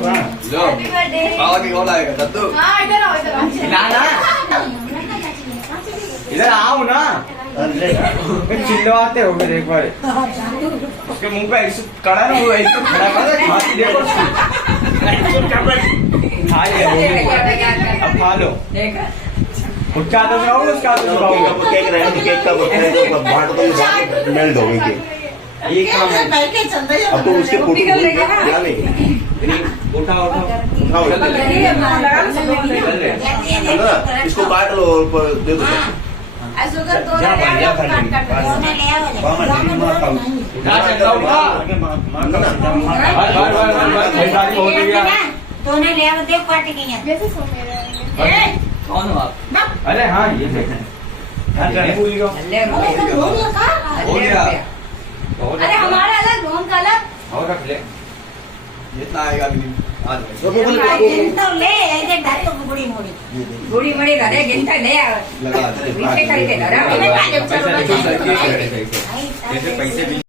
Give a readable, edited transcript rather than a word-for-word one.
लो पावा की कॉल आएगा दत्तू हाँ इधर आओ इधर आओ ना ना इधर आओ ना चिल्लवाते हो फिर एक बार उसके मुंह पे ऐसे कड़ा ना वो ऐसे खड़ा कर खाती देखो उसकी खा लिया अब खा लो उसका हाथ उठाओगे उसका हाथ उठाओगे केक रहे हैं केक का बोलते हैं तो बांट दो मेल्ट हो गई केक ये काम है अब तो उसके फोटो क्या नहीं उठाओ उठाओ उठाओ इसको काट लो और दे दो शुगर दो ले आओ तूने ले आओ देख पार्टी की है जैसे सो मेरे कौन हो आप अरे हाँ ये भूल गया हो गया अरे हमारा अलग रोहन का अलग और रख ले जितना आएगा अभी आज तो ले ऐसे ढाई तो बुढ़ी मोड़ी घरे गिनता ले आवे लगा पीछे करके धरा पैसे भी